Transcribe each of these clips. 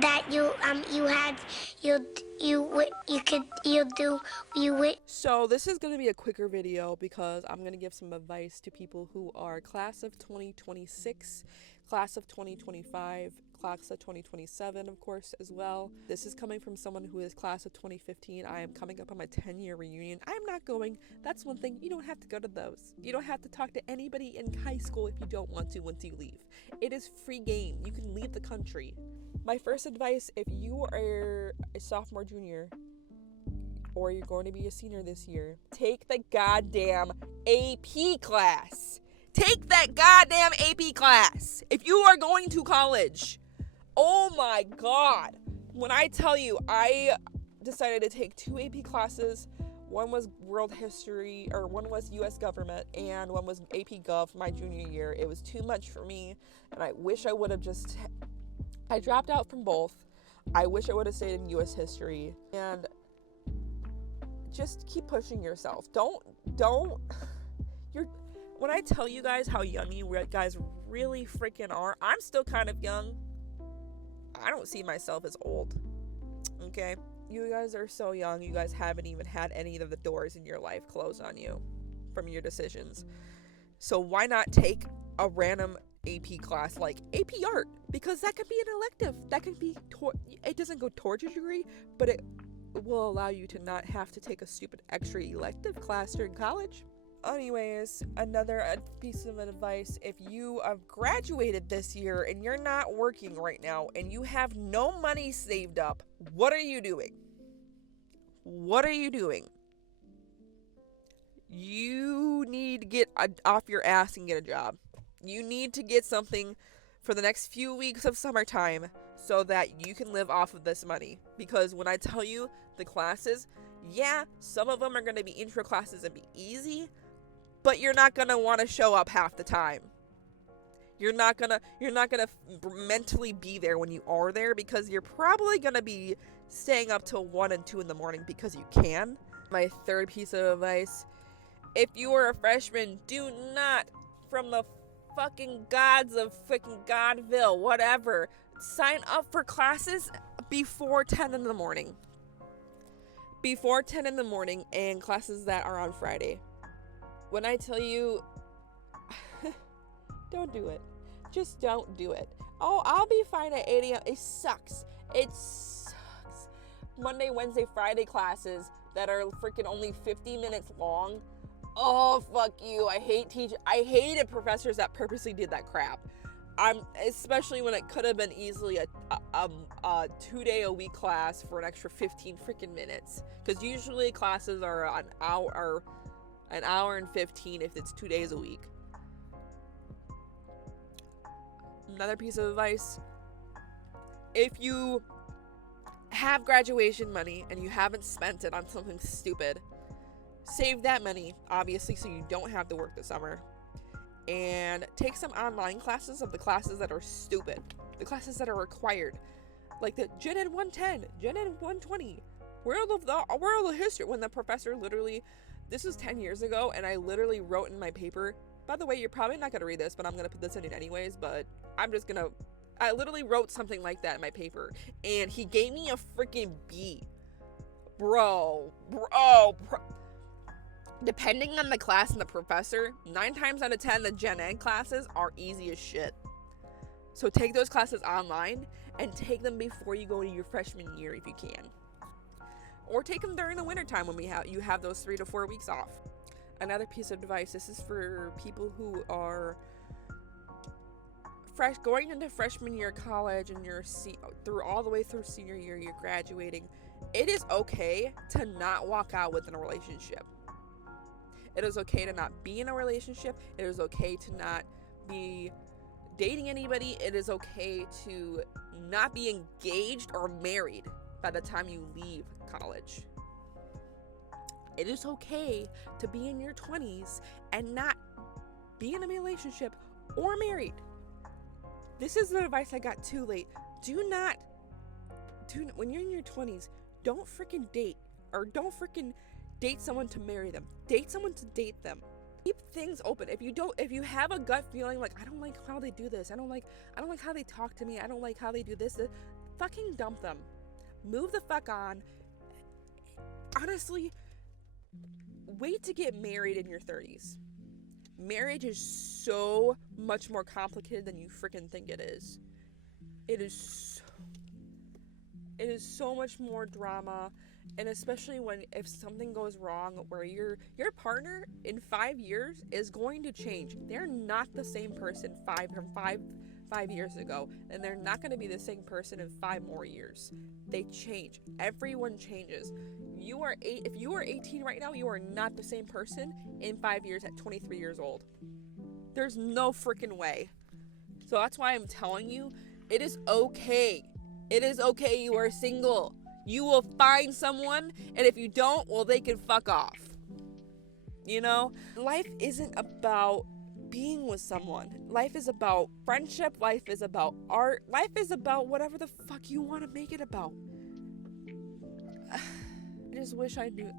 that you would. So this is going to be a quicker video because I'm going to give some advice to people who are class of 2026, class of 2025, class of 2027, of course, as well. This is coming from someone who is class of 2015. I am coming up on my 10-year reunion. I'm not going. That's one thing. You don't have to go to those. You don't have to talk to anybody in high school if you don't want to once you leave. It is free game. You can leave the country. My first advice, if you are a sophomore, junior, or you're going to be a senior this year, take the goddamn AP class. Take that goddamn AP class if you are going to college. Oh my God. When I tell you, I decided to take 2 AP classes. One was world history, or one was US government, and one was AP Gov my junior year. It was too much for me, and I wish I would have I dropped out from both. I wish I would have stayed in US history, and just keep pushing yourself. When I tell you guys how young you guys really freaking are, I'm still kind of young. I don't see myself as old. Okay? You guys are so young. You guys haven't even had any of the doors in your life closed on you from your decisions. So why not take a random AP class like AP Art? Because that could be an elective. That can be, it doesn't go towards your degree, but it will allow you to not have to take a stupid extra elective class during college. Anyways, another piece of advice, if you have graduated this year and you're not working right now and you have no money saved up, what are you doing? What are you doing? You need to get off your ass and get a job. You need to get something for the next few weeks of summertime so that you can live off of this money. Because when I tell you the classes, yeah, some of them are going to be intro classes and be easy, but you're not going to want to show up half the time. You're not going to mentally be there when you are there, because you're probably going to be staying up till 1 and 2 in the morning because you can. My third piece of advice, if you are a freshman, do not, from the fucking gods of freaking Godville, whatever, sign up for classes before 10 in the morning. Before 10 in the morning, and classes that are on Friday. When I tell you, don't do it. Just don't do it. Oh, I'll be fine at 8 a.m. It sucks. It sucks. Monday, Wednesday, Friday classes that are freaking only 50 minutes long. Oh, fuck you. I hated professors that purposely did that crap. Especially when it could have been easily a 2-day-a-week class for an extra 15 freaking minutes. Because usually classes are an hour and 15 if it's 2 days a week. Another piece of advice, if you have graduation money and you haven't spent it on something stupid, save that money, obviously, so you don't have to work this summer. And take some online classes of the classes that are stupid. The classes that are required. Like the Gen Ed 110, Gen Ed 120. World of History. When the professor literally, this was 10 years ago, and I literally wrote in my paper, by the way, you're probably not going to read this, but I'm going to put this in it anyways, but I literally wrote something like that in my paper, and he gave me a freaking B. Bro. Depending on the class and the professor, 9 times out of 10, the Gen Ed classes are easy as shit. So take those classes online and take them before you go to your freshman year if you can. Or take them during the wintertime when you have those 3 to 4 weeks off. Another piece of advice, this is for people who are going into freshman year of college and you're through all the way through senior year, you're graduating. It is okay to not walk out with a relationship. It is okay to not be in a relationship. It is okay to not be dating anybody. It is okay to not be engaged or married by the time you leave college. It is okay to be in your 20s and not be in a relationship or married. This is the advice I got too late. When you're in your 20s, don't freaking date, or don't freaking date someone to marry them. Date someone to date them. Keep things open. If you have a gut feeling like, I don't like how they do this, I don't like how they talk to me, I don't like how they do this, fucking dump them. Move the fuck on. Honestly, wait to get married in your 30s. Marriage is so much more complicated than you freaking think it is. It is so much more drama, and especially if something goes wrong where your partner in 5 years is going to change. They're not the same person five years ago, and they're not going to be the same person in 5 more years. They change. Everyone changes. If you are 18 right now, you are not the same person in 5 years at 23 years old. There's no freaking way. So that's why I'm telling you, it is okay. It is okay you are single. You will find someone, and if you don't, well, they can fuck off. You know? Life isn't about being with someone. Life is about friendship. Life is about art. Life is about whatever the fuck you want to make it about. I just wish I knew.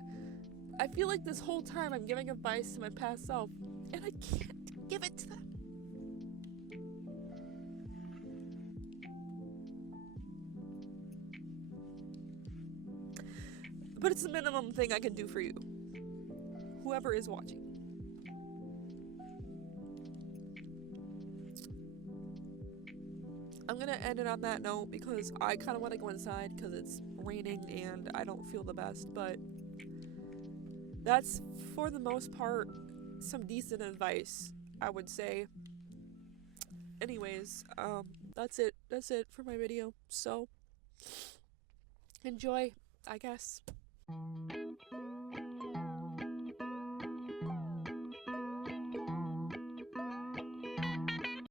I feel like this whole time I'm giving advice to my past self, and I can't give it to them. But it's the minimum thing I can do for you, whoever is watching. I'm gonna end it on that note because I kind of want to go inside because it's raining and I don't feel the best. But that's, for the most part, some decent advice, I would say. Anyways, that's it for my video. So enjoy, I guess.